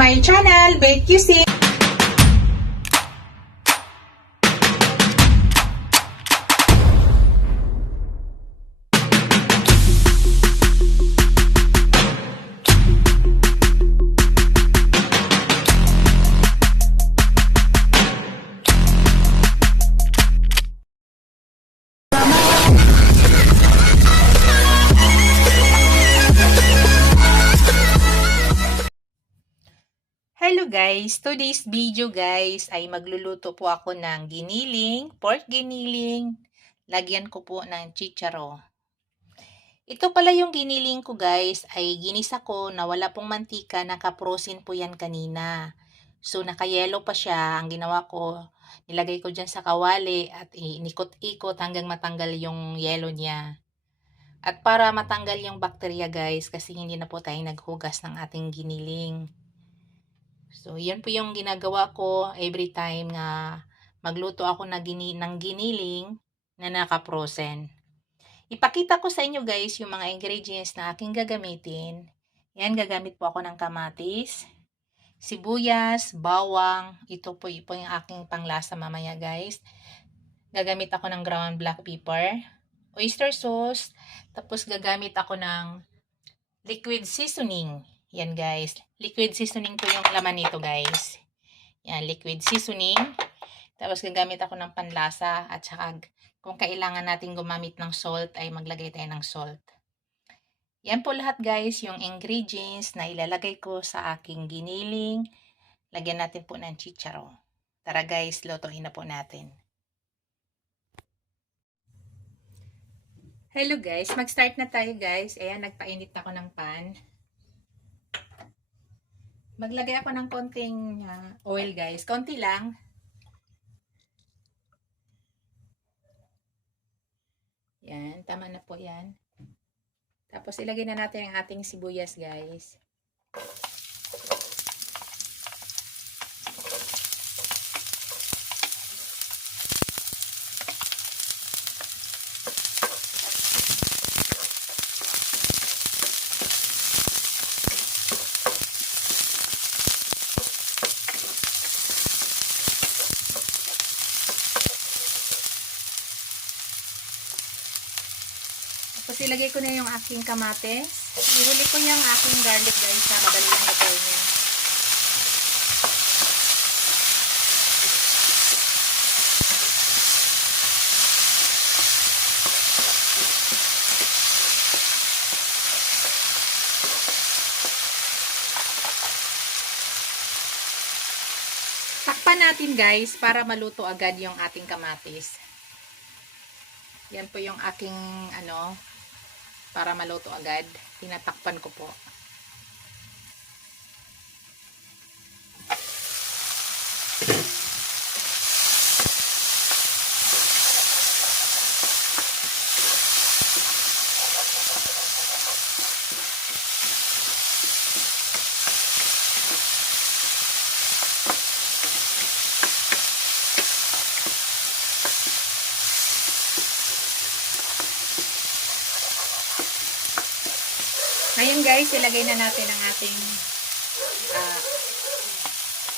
my channel, Bake Cuisine. Hello guys! Today's video guys ay magluluto po ako ng giniling, pork giniling. Lagyan ko po ng chicharo. Ito pala yung giniling ko guys ay ginisa ko na wala pong mantika, naka-frozen po yan kanina. So naka-yellow pa siya. Ang ginawa ko, nilagay ko dyan sa kawali at inikot-ikot hanggang matanggal yung yellow niya. At para matanggal yung bakterya guys, kasi hindi na po tayo naghugas ng ating giniling. So, yan po yung ginagawa ko every time na magluto ako ng giniling na naka-frozen. Ipakita ko sa inyo guys yung mga ingredients na aking gagamitin. Yan, gagamit po ako ng kamatis, sibuyas, bawang. Ito po yung aking panglasa mamaya guys. Gagamit ako ng ground black pepper, oyster sauce, tapos gagamit ako ng liquid seasoning. Yan guys. Liquid seasoning po yung laman nito guys. Yan, liquid seasoning. Tapos gagamit ako ng panlasa at saka kung kailangan natin gumamit ng salt ay maglagay tayo ng salt. Yan po lahat guys yung ingredients na ilalagay ko sa aking giniling. Lagyan natin po ng chicharo. Tara guys, lutuin na po natin. Hello guys, mag-start na tayo guys. Ayan, nagpainit ako ng pan. Maglagay ako ng konting oil guys. Konti lang. Yan, tama na po yan. Tapos ilagay na natin ang ating sibuyas guys. Tapos ilagay ko na yung aking kamates. Ihuli ko yung aking garlic guys na madali lang lutuin niya. Takpan natin guys para maluto agad yung ating kamatis. Yan po yung aking para maluto agad. Tinatakpan ko po. Ngayon guys, ilagay na natin ang ating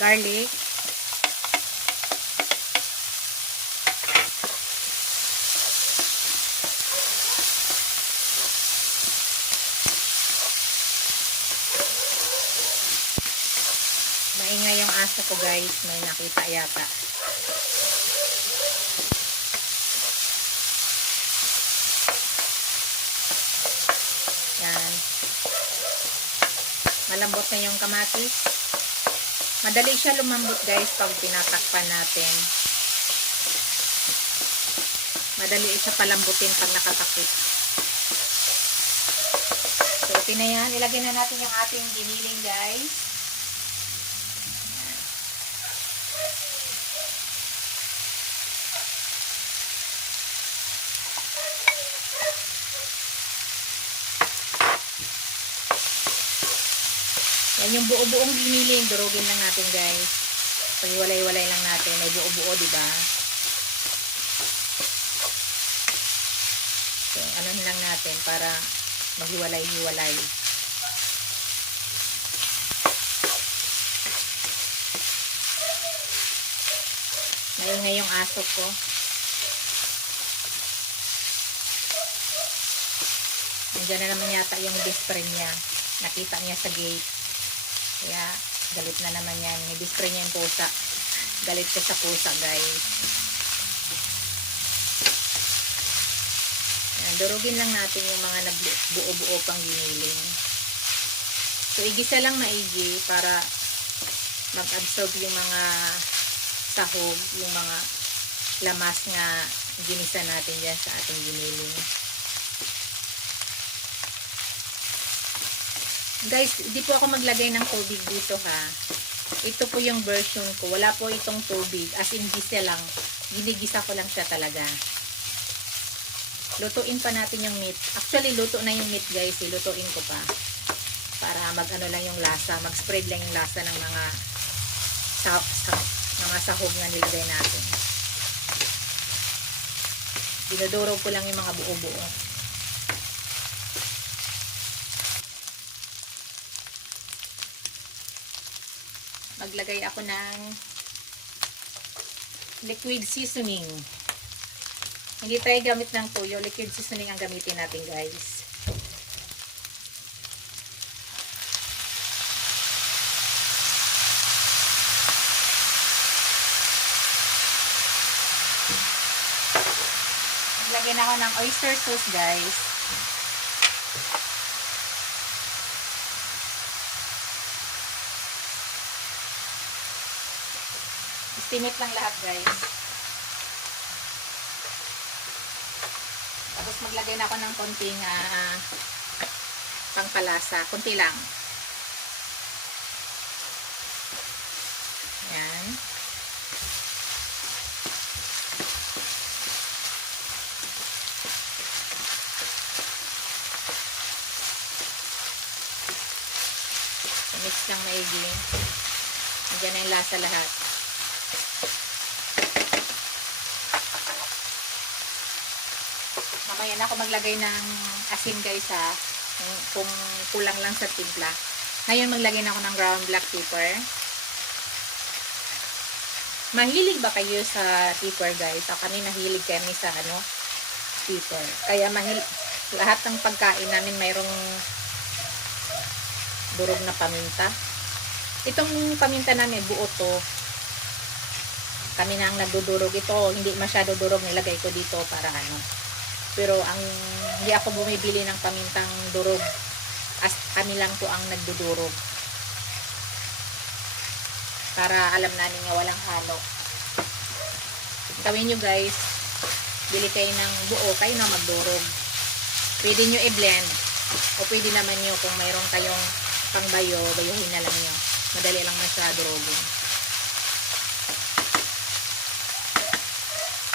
garlic. Maingay yung aso ko guys, may nakita yata. Yan. Malambot na yung kamatis. Madali siya lumambot guys pag tinatakpan natin. Madali siya palambutin pag nakatakip. So, ito na yan. Ilagay na natin yung ating giniling guys. Yan yung buo-buong giniling, durugin lang natin guys. Pag-iwalay-walay lang natin, may buo-buo, diba? So, ano lang natin para maghiwalay-hiwalay. maingay yung aso ko. Nandiyan na naman yata yung best friend niya. Nakita niya sa gate. Kaya, galit na naman yan. May best friend niya yung pusa. Galit ka sa pusa, guys. Yan, durugin lang natin yung mga buo-buo pang giniling. So, igisa lang maigi para mag-absorb yung mga sahog, yung mga lamas nga ginisa natin dyan sa ating giniling. Guys, hindi po ako maglagay ng tubig dito ha. Ito po yung version ko. Wala po itong tubig. As in, gisa lang. Ginigisa ko lang siya talaga. Lutuin pa natin yung meat. Actually, luto na yung meat guys. Lutuin ko pa. Para mag-ano lang yung lasa. Mag-spread lang yung lasa ng mga sahog na nilagay natin. Dinodoro ko lang yung mga buo-buo. Maglagay ako ng liquid seasoning. Hindi tayo gamit ng toyo. Liquid seasoning ang gamitin natin guys. Maglagay na ako ng oyster sauce guys. Estimate lang lahat guys. Tapos maglagay na ako ng konting pangpalasa. Kunti lang. Ayan. Mix lang maigi. Nandiyan na yung lasa lahat. Mamaya na ako maglagay ng asin guys ha. Kung kulang lang sa timpla. Ngayon maglagay na ako ng ground black pepper. Mahilig ba kayo sa pepper guys? Kami nahilig kami sa pepper. Kaya lahat ng pagkain namin mayroong durog na paminta. Itong paminta namin buo to. Kami na ang nagdudurog ito. Hindi masyado durog, nilagay ko dito para Pero hindi ako bumibili ng pamintang durog. Kami lang po ang nagdudurog. Para alam namin nga walang halo. Gawin nyo guys. Bili kayo ng buo, kayo na magdurog. Pwede nyo i-blend. O pwede naman nyo kung mayroon kayong pangbayo, bayuhin na lang nyo. Madali lang siya durogin.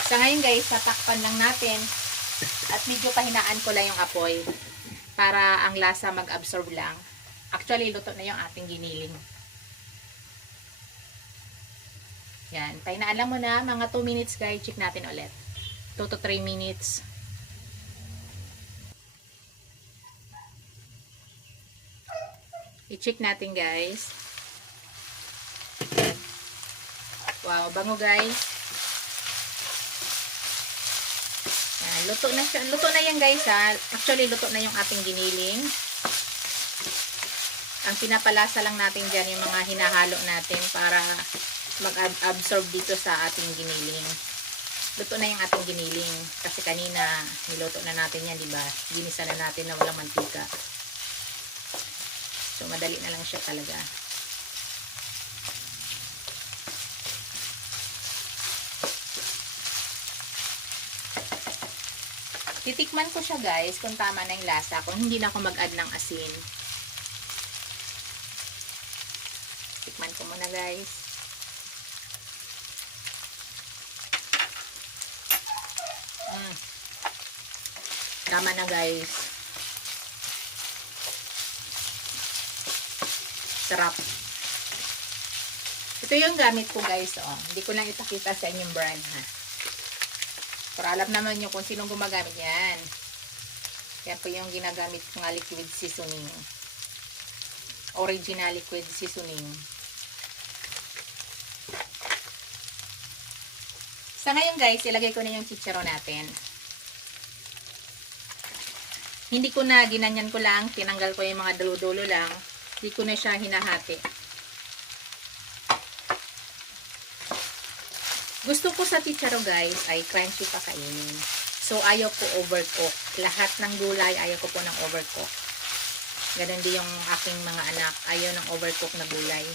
Sa ngayon guys, tatakpan lang natin. At medyo pahinaan ko lang yung apoy para ang lasa mag-absorb lang. Actually, luto na yung ating giniling. Yan. Pahinaan lang muna. Mga 2 minutes guys. Check natin ulit. 2 to 3 minutes. I-check natin guys. Wow, bango guys. Luto na siya. Luto na yan guys ha. Actually, luto na yung ating giniling. Ang pinapalasa lang natin dyan yung mga hinahalo natin para mag-absorb dito sa ating giniling. Luto na yung ating giniling. Kasi kanina, niluto na natin yan, diba? Ginisa na natin na walang mantika. So, madali na lang siya talaga. Titikman ko siya guys kung tama na yung lasa. Kung hindi na ako mag-add ng asin. Tikman ko muna guys. Tama na guys. Sarap. Ito yung gamit ko guys. Oh. Hindi ko lang ipakita sa inyong brand ha. Para alam naman nyo kung sinong gumagamit yan. Yan po yung ginagamit ko nga liquid seasoning. Original liquid seasoning. Sa ngayon guys, ilagay ko na yung chicharon natin. Hindi ko na, ginanyan ko lang, tinanggal ko yung mga dulo-dulo lang. Hindi ko na siya hinahati. Gusto ko sa chicharo guys ay crunchy pa kainin. So ayaw ko overcook. Lahat ng gulay ayaw ko po ng overcook. Ganon din yung aking mga anak. Ayaw ng overcook na gulay.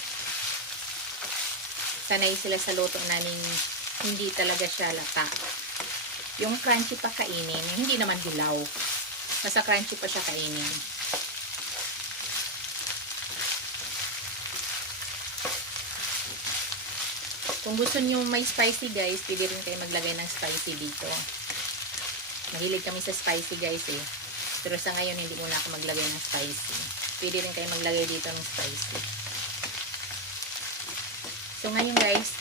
Sanay sila sa luto namin hindi talaga siya lata. Yung crunchy pa kainin, hindi naman hilaw. Basta crunchy pa siya kainin. Kung gusto niyo may spicy guys, pwede rin kayo maglagay ng spicy dito. Mahilig kami sa spicy guys eh. Pero sa ngayon hindi muna ako maglagay ng spicy. Pwede rin kayo maglagay dito ng spicy. So ngayon guys,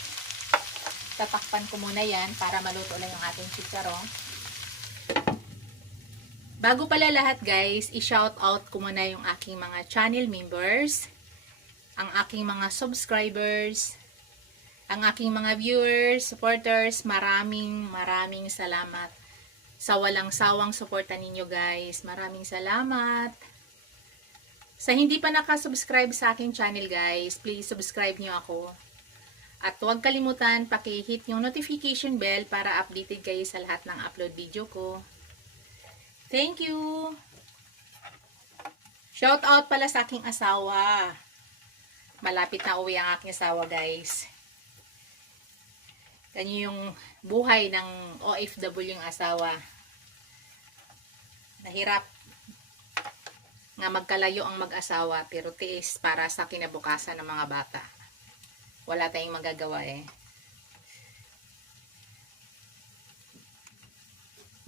tatakpan ko muna yan para maluto lang yung ating chicharon. Bago pala lahat guys, i-shout out ko muna yung aking mga channel members, ang aking mga subscribers, ang aking mga viewers, supporters. Maraming salamat sa walang sawang suporta ninyo guys. Maraming salamat. Sa hindi pa nakasubscribe sa aking channel guys, please subscribe nyo ako. At huwag kalimutan, paki-hit yung notification bell para updated kayo sa lahat ng upload video ko. Thank you! Shout out pala sa aking asawa. Malapit na uwi ang aking asawa guys. Ganyan yung buhay ng OFW yung asawa. Nahirap nga magkalayo ang mag-asawa pero tiis para sa kinabukasan ng mga bata. Wala tayong magagawa eh.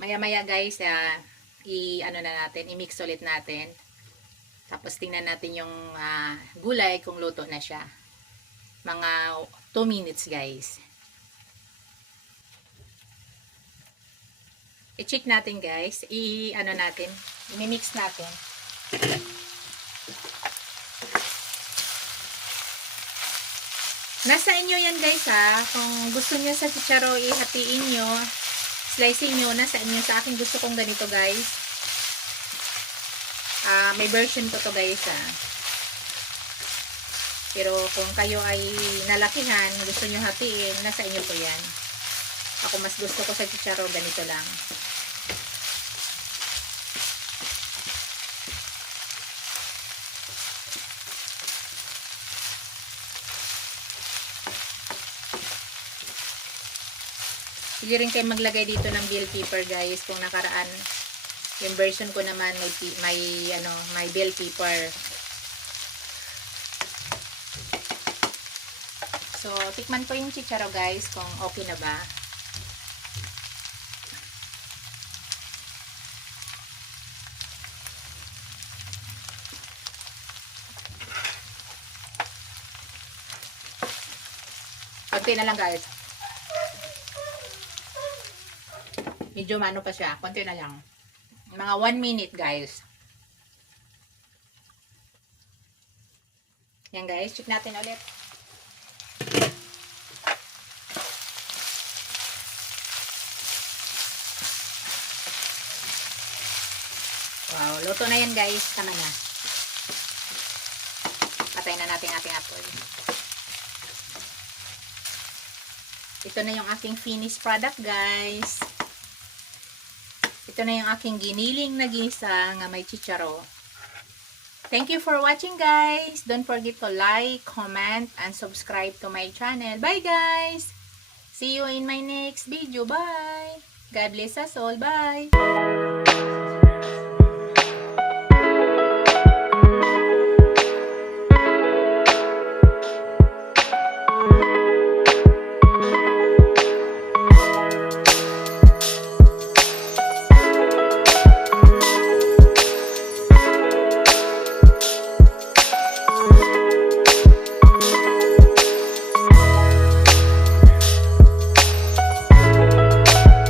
Maya-maya guys, i-ano na natin, i-mix ulit natin. Tapos tingnan natin yung gulay kung luto na siya. Mga 2 minutes guys. I-check natin guys. I-ano natin, i-mix natin. Nasa inyo yan guys ha. Kung gusto niyo sa chicharo, ihatiin nyo. Slicing nyo, nasa inyo. Sa akin gusto kong ganito guys. May version ko to guys ha. Pero kung kayo ay nalakihan, gusto nyo hatiin, nasa inyo po yan. Ako mas gusto ko sa chicharo, ganito lang. Pwede rin kayo maglagay dito ng bell pepper guys. Kung nakaraan, yung version ko naman may bell pepper. So, tikman ko yung chicharo guys kung okay na ba. Konti na lang guys. Medyo mano pa siya. Konti na lang. Mga 1 minute guys. Yan guys. Check natin ulit. Wow. Luto na yan guys. Tama na. Patay na natin ating apoy. Ito na yung aking finished product guys. Ito na yung aking giniling na gisa nga may chicharo. Thank you for watching guys. Don't forget to like, comment, and subscribe to my channel. Bye guys! See you in my next video. Bye! God bless us all. Bye!